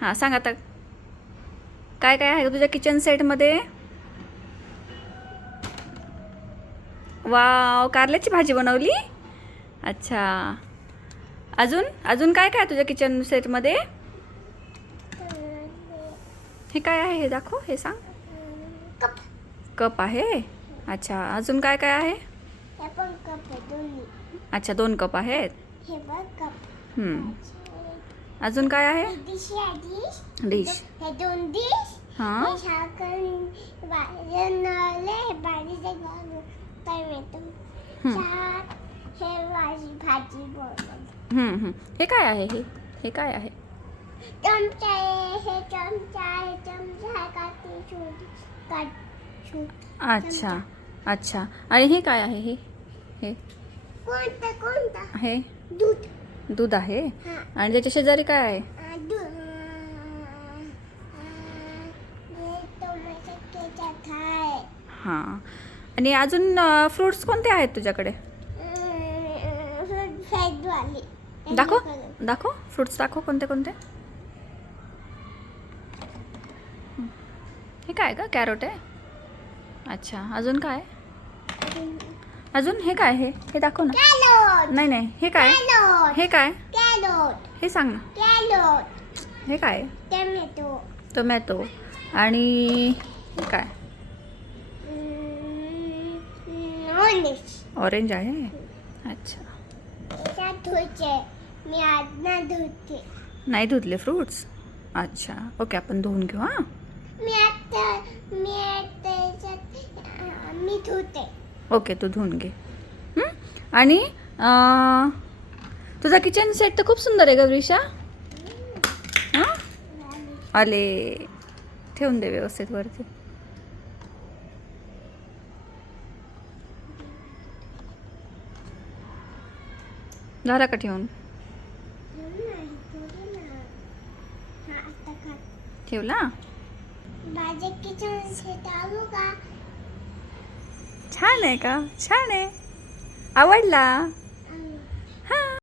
हां सांग आता, काय काय आहे तुझ्या किचन सेटमध्ये? वाव, कारल्याची भाजी बनवली. अच्छा, अजून अजून काय काय आहे तुझ्या किचन सेटमध्ये? हे काय आहे, हे दाखव, हे सांग. कप. कप आहे. अच्छा, अजून काय काय आहे? हे पण कप आहे दोन्ही. अच्छा, 2 कप आहेत. हे बघ कप. अजून काय आहे? डिश आहे डिश. डिश. हे 2 डिश. हां. हे झाकण नळले हे बारीचे घालून टोमॅटो. हे भाजी बनवली. हे काय आहे? हे काय आहे? चमचा आहे. हे चमचा आहे. चमचा आहे काठी छोटी. अच्छा अच्छा, आणि हे काय आहे? हे कोणता हे दूध. दूध आहे. हां. आणि त्याच्या शेजारी काय आहे? हां. आणि अजून फ्रुट्स कोणते आहेत तुझ्याकडे? दाखव दाखव, फ्रुट्स दाखव, कोणते कोणते? हे काय का? कॅरोट आहे. अच्छा, अजून काय? अजून हे काय? हे दाखव ना. नाही नाही, हे काय? हे काय? हे सांग ना. हे काय? टोमॅटो. टोमॅटो. आणि हे काय? ऑरेंज आहे. अच्छा, मी आज ना धुते. नाही धुतले फ्रुट्स. अच्छा, ओके, आपण धुवून घेऊ. हां, मी धुते. ओके, तू धुवून घे. आणि तुझा किचन सेट तर खूप सुंदर आहे गौरीशा. हां, आले, ठेवून दे व्यवस्थित वरती. झाला का ठेवून? ठेवला. माझे किचन सेट आवडू का? छान आहे का? छान आहे. आवडला.